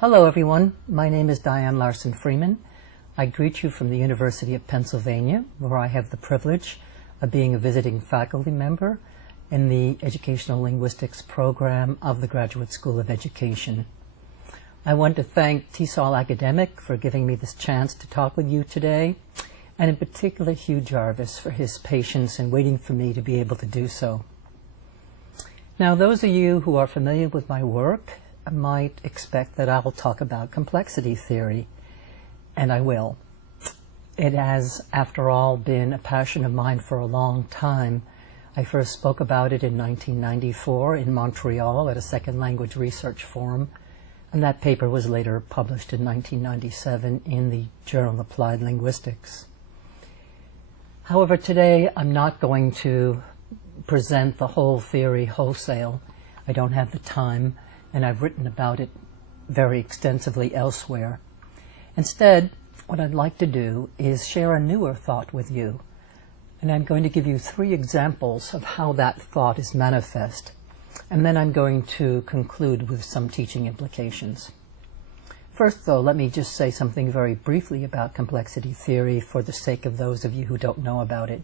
Hello everyone, my name is Diane Larsen-Freeman. I greet you from the University of Pennsylvania, where I have the privilege of being a visiting faculty member in the Educational Linguistics program of the Graduate School of Education. I want to thank TESOL Academic for giving me this chance to talk with you today, and in particular Hugh Jarvis for his patience in waiting for me to be able to do so. Now, those of you who are familiar with my work might expect that I'll talk about complexity theory, and I will. It has, after all, been a passion of mine for a long time. I first spoke about it in 1994 in Montreal at a second language research forum, and that paper was later published in 1997 in the journal Applied Linguistics. However, today I'm not going to present the whole theory wholesale. I don't have the time, and I've written about it very extensively elsewhere. Instead, what I'd like to do is share a newer thought with you, and I'm going to give you 3 examples of how that thought is manifest, and then I'm going to conclude with some teaching implications. First, though, let me just say something very briefly about complexity theory for the sake of those of you who don't know about it.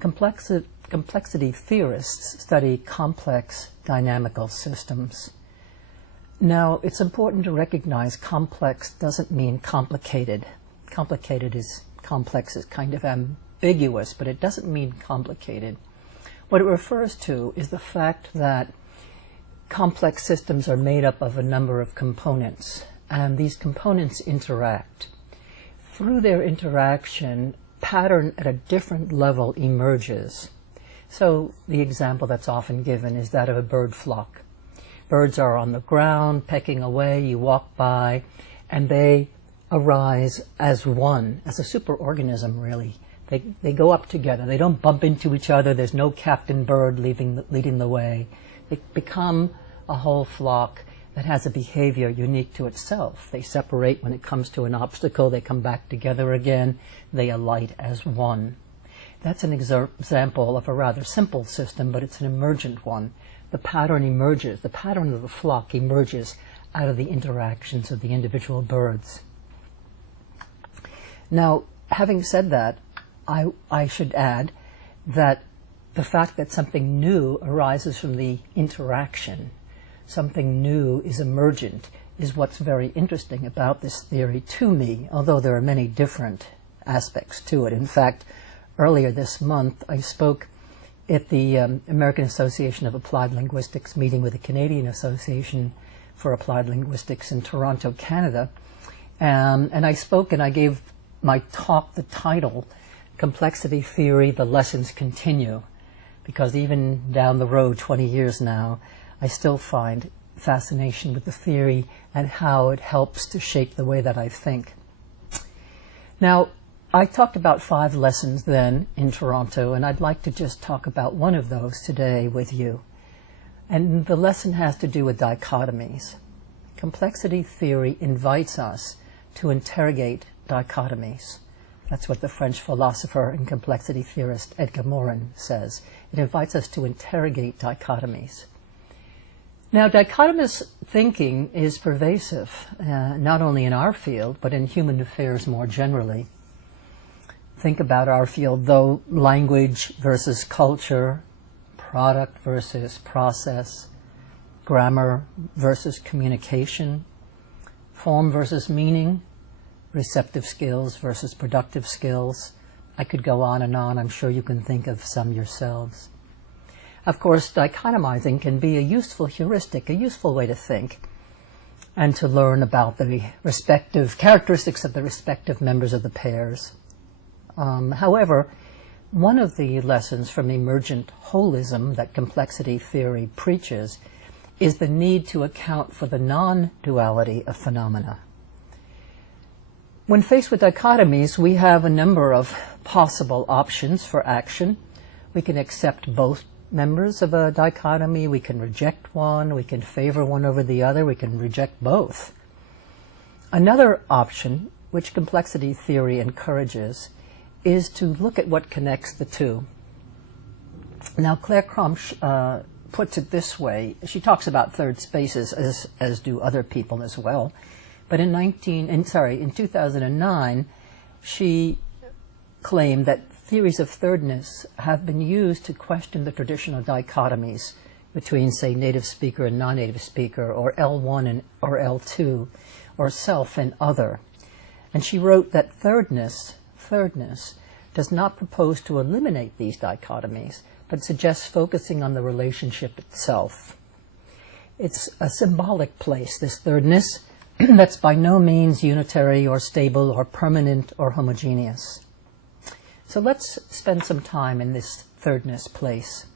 Complexity theorists study complex dynamical systems. Now, it's important to recognize complex doesn't mean complicated. Complex is kind of ambiguous, but it doesn't mean complicated. What it refers to is the fact that complex systems are made up of a number of components, and these components interact. Through their interaction, pattern at a different level emerges. So the example that's often given is that of a bird flock. Birds are on the ground, pecking away, you walk by, and they arise as one, as a superorganism, really. They go up together. They don't bump into each other. There's no captain bird leading the way. They become a whole flock that has a behavior unique to itself. They separate when it comes to an obstacle. They come back together again. They alight as one. That's an example of a rather simple system, but it's an emergent one. The pattern emerges. The pattern of the flock emerges out of the interactions of the individual birds. Now, having said that, I should add that the fact that something new arises from the interaction, something new is emergent, is what's very interesting about this theory to me, although there are many different aspects to it. In fact, earlier this month, I spoke at the American Association of Applied Linguistics meeting with the Canadian Association for Applied Linguistics in Toronto, Canada. And I spoke and I gave my talk the title, Complexity Theory, The Lessons Continue, because even down the road, 20 years now, I still find fascination with the theory and how it helps to shape the way that I think. Now, I talked about 5 lessons then in Toronto, and I'd like to just talk about one of those today with you. And the lesson has to do with dichotomies. Complexity theory invites us to interrogate dichotomies. That's what the French philosopher and complexity theorist Edgar Morin says. It invites us to interrogate dichotomies. Now, dichotomous thinking is pervasive, not only in our field, but in human affairs more generally. Think about our field, though: language versus culture, product versus process, grammar versus communication, form versus meaning, receptive skills versus productive skills. I could go on and on. I'm sure you can think of some yourselves. Of course, dichotomizing can be a useful heuristic, a useful way to think and to learn about the respective characteristics of the respective members of the pairs. However, one of the lessons from emergent holism that complexity theory preaches is the need to account for the non-duality of phenomena. When faced with dichotomies, we have a number of possible options for action. We can accept both members of a dichotomy, we can reject one, we can favor one over the other, we can reject both. Another option, which complexity theory encourages, is to look at what connects the two. Now, Claire puts it this way. She talks about third spaces, as do other people as well. But in 2009, she claimed that theories of thirdness have been used to question the traditional dichotomies between, say, native speaker and non-native speaker, or L1 or L2, or self and other. And she wrote that thirdness does not propose to eliminate these dichotomies, but suggests focusing on the relationship itself. It's a symbolic place, this thirdness, that's by no means unitary or stable or permanent or homogeneous. So let's spend some time in this thirdness place.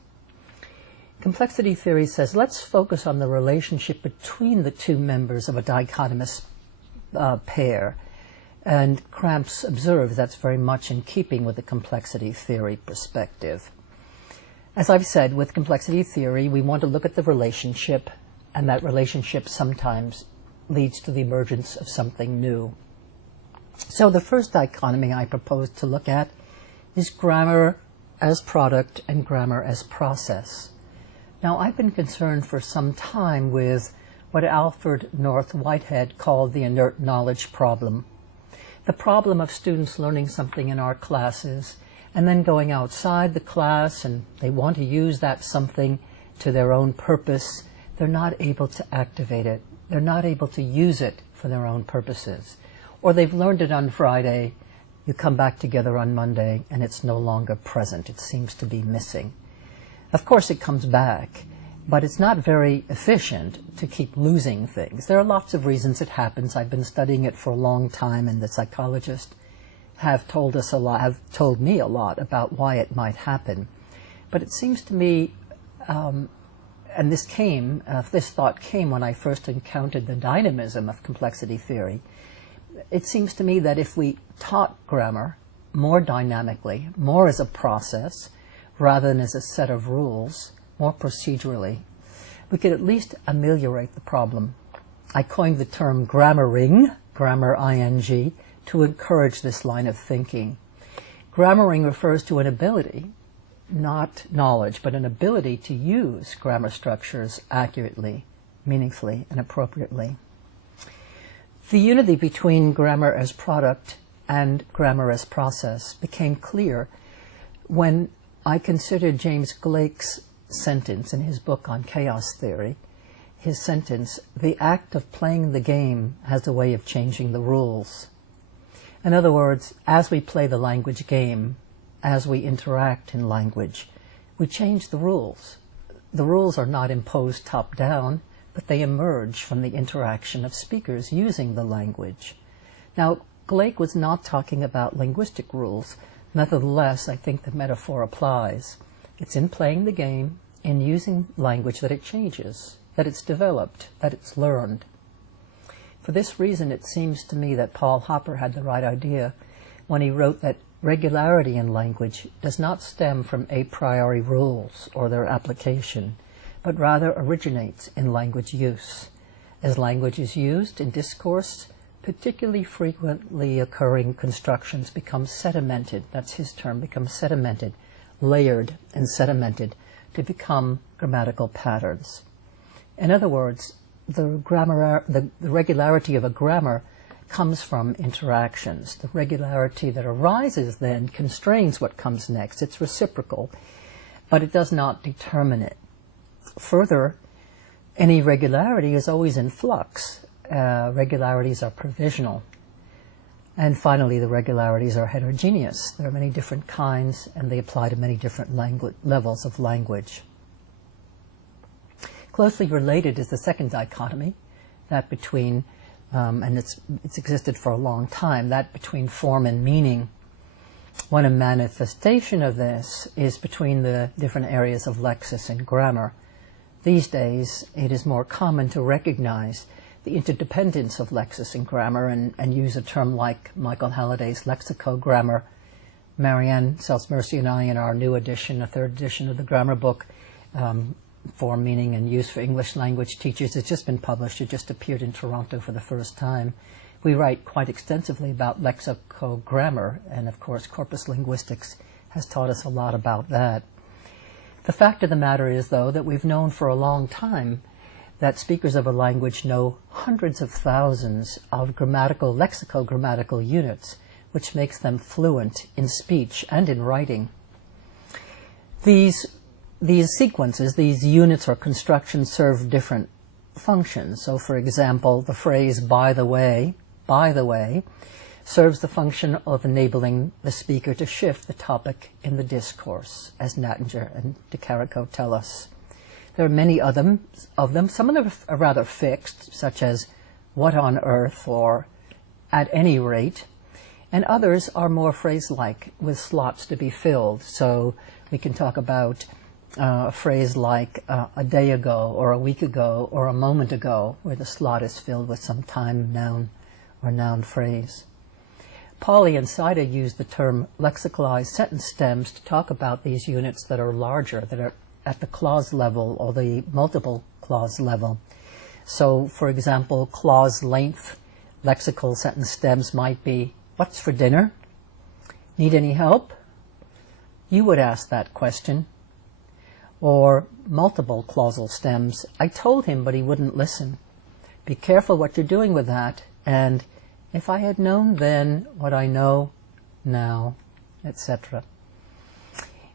Complexity theory says let's focus on the relationship between the two members of a dichotomous pair. And Cramps observes that's very much in keeping with the complexity theory perspective. As I've said, with complexity theory, we want to look at the relationship, and that relationship sometimes leads to the emergence of something new. So the first dichotomy I propose to look at is grammar as product and grammar as process. Now, I've been concerned for some time with what Alfred North Whitehead called the inert knowledge problem. The problem of students learning something in our classes and then going outside the class and they want to use that something to their own purpose. They're not able to activate it. They're not able to use it for their own purposes. Or they've learned it on Friday, you come back together on Monday, and it's no longer present. It seems to be missing. Of course it comes back, but it's not very efficient to keep losing things. There are lots of reasons it happens. I've been studying it for a long time, and the psychologists have told me a lot about why it might happen. But it seems to me, and this thought came when I first encountered the dynamism of complexity theory. It seems to me that if we taught grammar more dynamically, more as a process, rather than as a set of rules, more procedurally, we could at least ameliorate the problem. I coined the term grammaring, grammar ing, to encourage this line of thinking. Grammaring refers to an ability, not knowledge, but an ability to use grammar structures accurately, meaningfully, and appropriately. The unity between grammar as product and grammar as process became clear when I considered James Blake's sentence in his book on chaos theory. His sentence, "The act of playing the game has a way of changing the rules." In other words, as we play the language game, as we interact in language, we change the rules. The rules are not imposed top-down, but they emerge from the interaction of speakers using the language. Now, Blake was not talking about linguistic rules. Nevertheless, I think the metaphor applies. It's in playing the game, in using language, that it changes, that it's developed, that it's learned. For this reason, it seems to me that Paul Hopper had the right idea when he wrote that regularity in language does not stem from a priori rules or their application, but rather originates in language use. As language is used in discourse, particularly frequently occurring constructions become sedimented, that's his term, become sedimented, layered and sedimented to become grammatical patterns. In other words, the regularity of a grammar comes from interactions. The regularity that arises then constrains what comes next. It's reciprocal, but it does not determine it. Further, any regularity is always in flux. Regularities are provisional. And finally, the regularities are heterogeneous. There are many different kinds, and they apply to many different levels of language. Closely related is the second dichotomy, that between, and it's existed for a long time, that between form and meaning. One manifestation of this is between the different areas of lexis and grammar. These days, it is more common to recognize the interdependence of lexis and grammar and use a term like Michael Halliday's Lexical grammar. Marianne Sells-Mercy and I, in our new edition, a third edition of the grammar book, Form, Meaning, and Use for English Language Teachers, it's just been published. It just appeared in Toronto for the first time. We write quite extensively about lexicogrammar, and of course corpus linguistics has taught us a lot about that. The fact of the matter is, though, that we've known for a long time that speakers of a language know hundreds of thousands of lexical units, which makes them fluent in speech and in writing. These sequences, these units or constructions, serve different functions. So, for example, the phrase by the way, serves the function of enabling the speaker to shift the topic in the discourse, as Nattinger and de Carrico tell us. There are many of them. Some of them are rather fixed, such as what on earth or at any rate, and others are more phrase-like, with slots to be filled. So we can talk about a phrase like a day ago or a week ago or a moment ago, where the slot is filled with some time noun or noun phrase. Pauli and Seida use the term lexicalized sentence stems to talk about these units that are larger, that are at the clause level or the multiple clause level. So, for example, clause length lexical sentence stems might be, what's for dinner? Need any help? You would ask that question. Or multiple clausal stems, I told him but he wouldn't listen. Be careful what you're doing with that, and if I had known then what I know now, etc.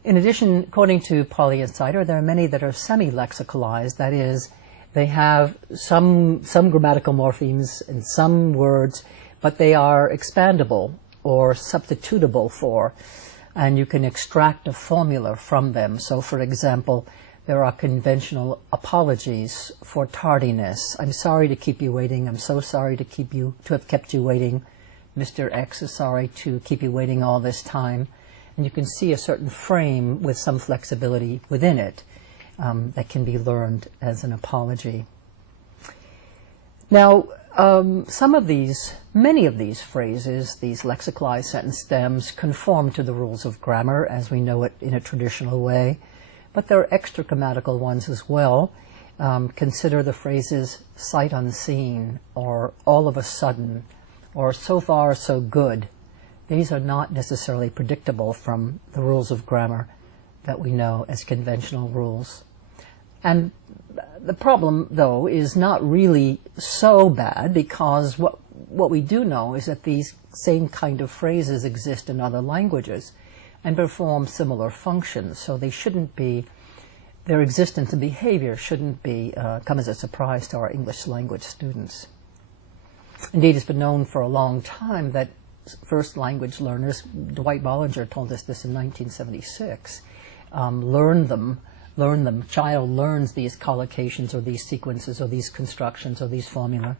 In addition, according to Pauli and Seida, there are many that are semi-lexicalized. That is, they have some grammatical morphemes in some words, but they are expandable or substitutable for, and you can extract a formula from them. So, for example, there are conventional apologies for tardiness. I'm sorry to keep you waiting. I'm so sorry to have kept you waiting. Mr. X is sorry to keep you waiting all this time. And you can see a certain frame with some flexibility within it that can be learned as an apology. Now, many of these phrases, these lexicalized sentence stems, conform to the rules of grammar as we know it in a traditional way. But there are extra grammatical ones as well. Consider the phrases sight unseen, or all of a sudden, or so far so good. These are not necessarily predictable from the rules of grammar that we know as conventional rules. And the problem, though, is not really so bad, because what we do know is that these same kind of phrases exist in other languages and perform similar functions. So they shouldn't be, their existence and behavior shouldn't be come as a surprise to our English language students. Indeed, it's been known for a long time that first language learners, Dwight Bollinger told us this in 1976, learn them. Child learns these collocations or these sequences or these constructions or these formula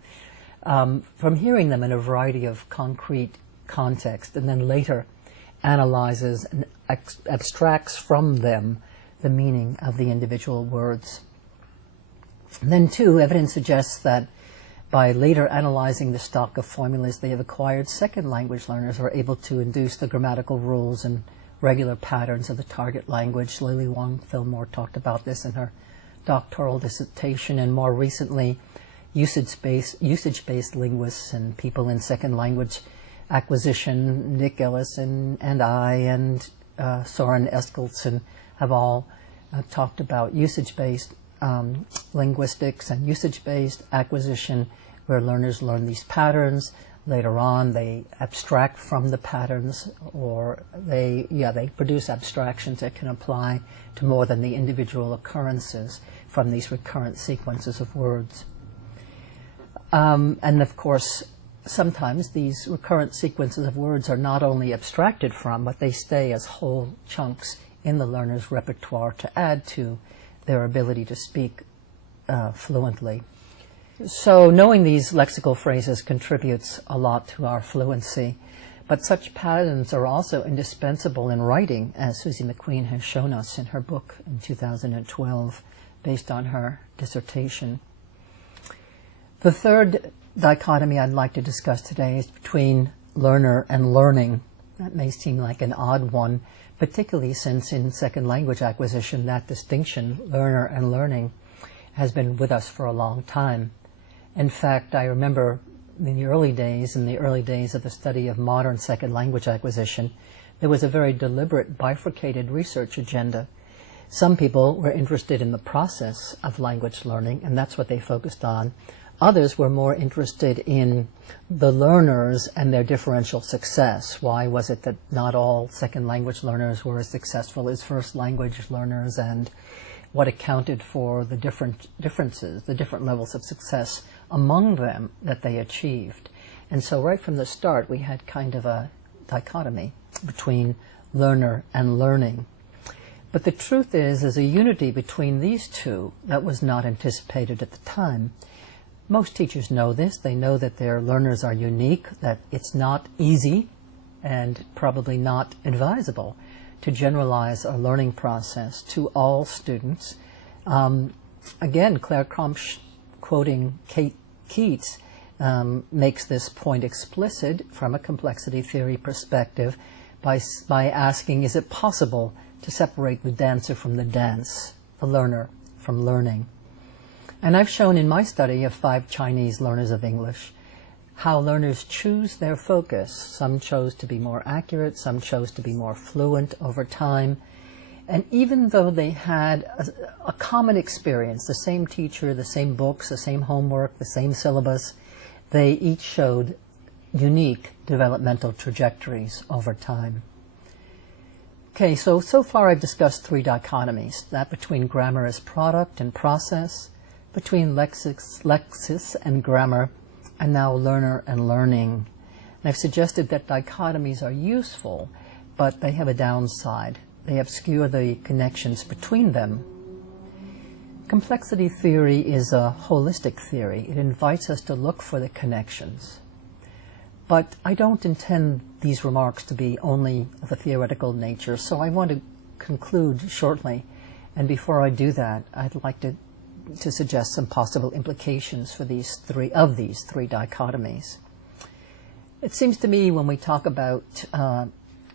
from hearing them in a variety of concrete context, and then later analyzes and abstracts from them the meaning of the individual words. And then, too, evidence suggests that by later analyzing the stock of formulas they have acquired, second language learners are able to induce the grammatical rules and regular patterns of the target language. Lily Wong Fillmore talked about this in her doctoral dissertation, and more recently, usage-based linguists and people in second language acquisition, Nick Ellis and I and Soren Eskildsen have all talked about usage-based linguistics and usage-based acquisition, where learners learn these patterns. Later on, they abstract from the patterns, or they produce abstractions that can apply to more than the individual occurrences from these recurrent sequences of words. And of course, sometimes these recurrent sequences of words are not only abstracted from, but they stay as whole chunks in the learner's repertoire to add to their ability to speak fluently. So knowing these lexical phrases contributes a lot to our fluency, but such patterns are also indispensable in writing, as Susie McQueen has shown us in her book in 2012, based on her dissertation. The third dichotomy I'd like to discuss today is between learner and learning. That may seem like an odd one, particularly since in second language acquisition that distinction, learner and learning, has been with us for a long time. In fact, I remember in the early days of the study of modern second language acquisition, there was a very deliberate bifurcated research agenda. Some people were interested in the process of language learning, and that's what they focused on. Others were more interested in the learners and their differential success. Why was it that not all second language learners were as successful as first language learners, and what accounted for the differences, the different levels of success among them that they achieved. And so right from the start, we had kind of a dichotomy between learner and learning. But the truth is, there's a unity between these two that was not anticipated at the time. Most teachers know this. They know that their learners are unique, that it's not easy and probably not advisable to generalize a learning process to all students. Again, Claire Crumpsch, quoting Keats, makes this point explicit from a complexity theory perspective by asking, is it possible to separate the dancer from the dance, the learner from learning? And I've shown in my study of 5 Chinese learners of English how learners choose their focus. Some chose to be more accurate, some chose to be more fluent over time. And even though they had a common experience, the same teacher, the same books, the same homework, the same syllabus, they each showed unique developmental trajectories over time. Okay, so far I've discussed 3 dichotomies, that between grammar as product and process, between lexis and grammar, and now learner and learning. And I've suggested that dichotomies are useful, but they have a downside. They obscure the connections between them. Complexity theory is a holistic theory. It invites us to look for the connections. But I don't intend these remarks to be only of a theoretical nature, so I want to conclude shortly. And before I do that, I'd like to suggest some possible implications for these three dichotomies. It seems to me when we talk about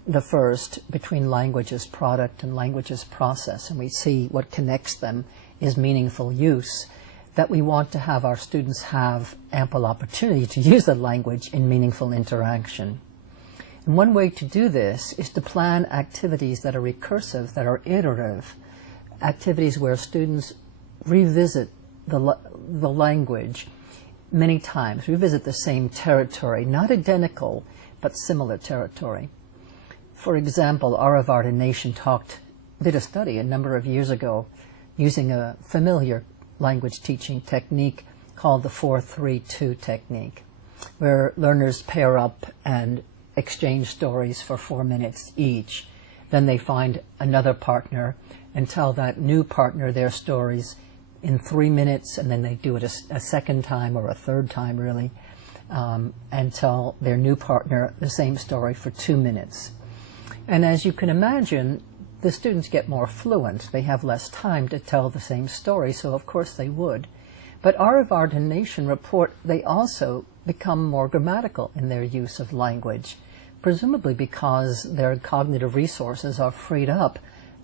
the first, between language as product and language as process, and we see what connects them is meaningful use, that we want to have our students have ample opportunity to use the language in meaningful interaction. And one way to do this is to plan activities that are recursive, that are iterative, activities where students revisit the language many times, revisit the same territory, not identical, but similar territory. For example, Aravard and Nation did a study a number of years ago using a familiar language teaching technique called the 4-3-2 technique, where learners pair up and exchange stories for 4 minutes each. Then they find another partner and tell that new partner their stories in 3 minutes, and then they do it a second time or a third time, really, and tell their new partner the same story for 2 minutes. And as you can imagine, the students get more fluent. They have less time to tell the same story, so of course they would. But Aravard and Nation report they also become more grammatical in their use of language, presumably because their cognitive resources are freed up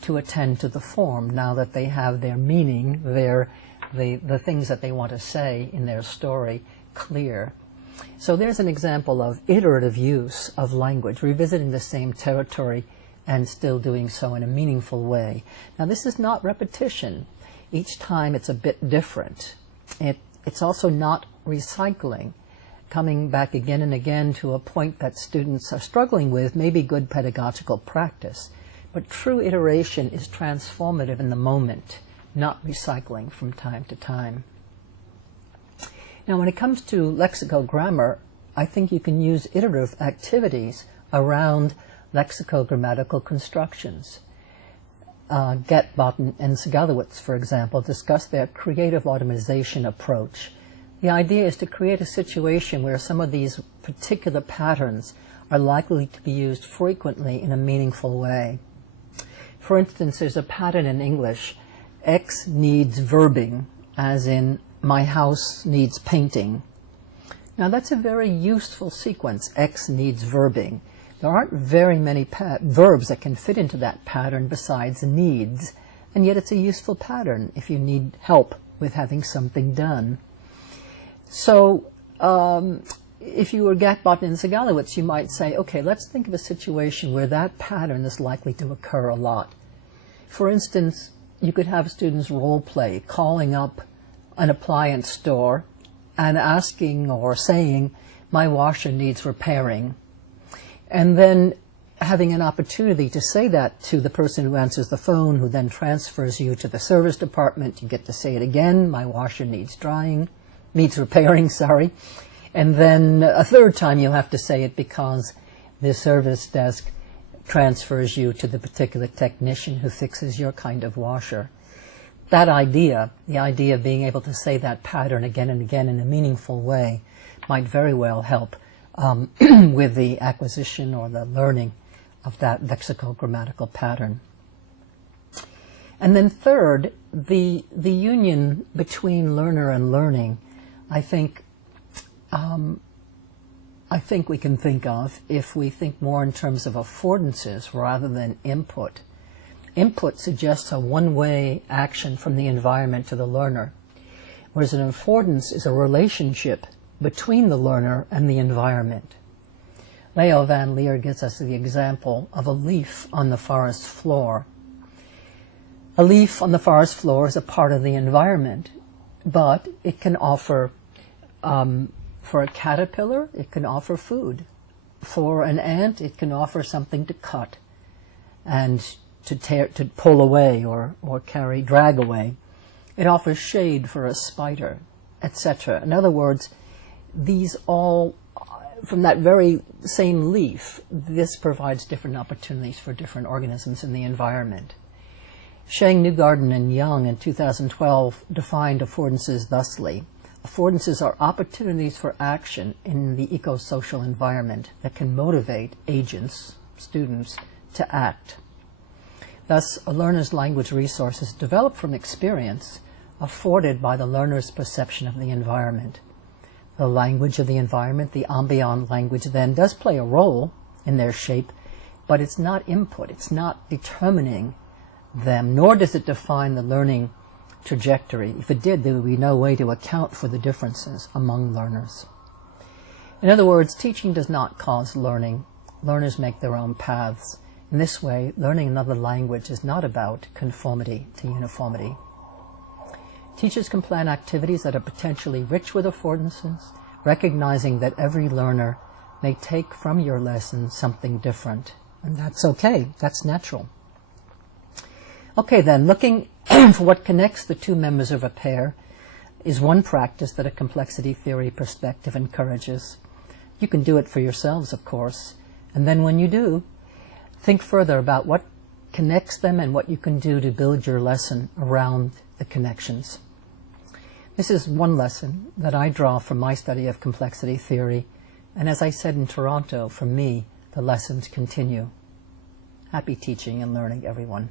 to attend to the form now that they have their meaning, the things that they want to say in their story clear. So there's an example of iterative use of language, revisiting the same territory and still doing so in a meaningful way. Now this is not repetition. Each time it's a bit different. It's also not recycling, coming back again and again to a point that students are struggling with may be good pedagogical practice. But true iteration is transformative in the moment, not recycling from time to time. Now, when it comes to lexical grammar, I think you can use iterative activities around lexicogrammatical constructions. Getbotten and Segalowitz, for example, discuss their creative automation approach. The idea is to create a situation where some of these particular patterns are likely to be used frequently in a meaningful way. For instance, there's a pattern in English, X needs verbing, as in, my house needs painting. Now that's a very useful sequence, X needs verbing. There aren't very many verbs that can fit into that pattern besides needs, and yet it's a useful pattern if you need help with having something done. So if you were Getbotten and Segalowitz, you might say, okay, let's think of a situation where that pattern is likely to occur a lot. For instance, you could have students role play, calling up an appliance store and asking or saying, my washer needs repairing. And then having an opportunity to say that to the person who answers the phone, who then transfers you to the service department. You get to say it again, my washer needs repairing, sorry. And then a third time you'll have to say it because the service desk transfers you to the particular technician who fixes your kind of washer. That idea, the idea of being able to say that pattern again and again in a meaningful way, might very well help with the acquisition or the learning of that lexical grammatical pattern. And then third, the union between learner and learning, I think we can think of if we think more in terms of affordances rather than input. Input suggests a one-way action from the environment to the learner, whereas an affordance is a relationship between the learner and the environment. Leo van Leer gives us the example of a leaf on the forest floor. A leaf on the forest floor is a part of the environment, but it can offer, for a caterpillar, it can offer food. For an ant, it can offer something to cut and to pull away or drag away. It offers shade for a spider, etc. In other words, these all, from that very same leaf, this provides different opportunities for different organisms in the environment. Sheng, Newgarden, and Young in 2012 defined affordances thusly. Affordances are opportunities for action in the eco-social environment that can motivate agents, students, to act. Thus, a learner's language resource is developed from experience afforded by the learner's perception of the environment. The language of the environment, the ambient language, then does play a role in their shape, but it's not input, it's not determining them, nor does it define the learning trajectory. If it did, there would be no way to account for the differences among learners. In other words, teaching does not cause learning. Learners make their own paths. In this way, learning another language is not about conformity to uniformity. Teachers can plan activities that are potentially rich with affordances, recognizing that every learner may take from your lesson something different. And that's okay, that's natural. Okay then, looking for what connects the two members of a pair is one practice that a complexity theory perspective encourages. You can do it for yourselves, of course, and then when you do, think further about what connects them and what you can do to build your lesson around the connections. This is one lesson that I draw from my study of complexity theory, and as I said in Toronto, for me, the lessons continue. Happy teaching and learning, everyone.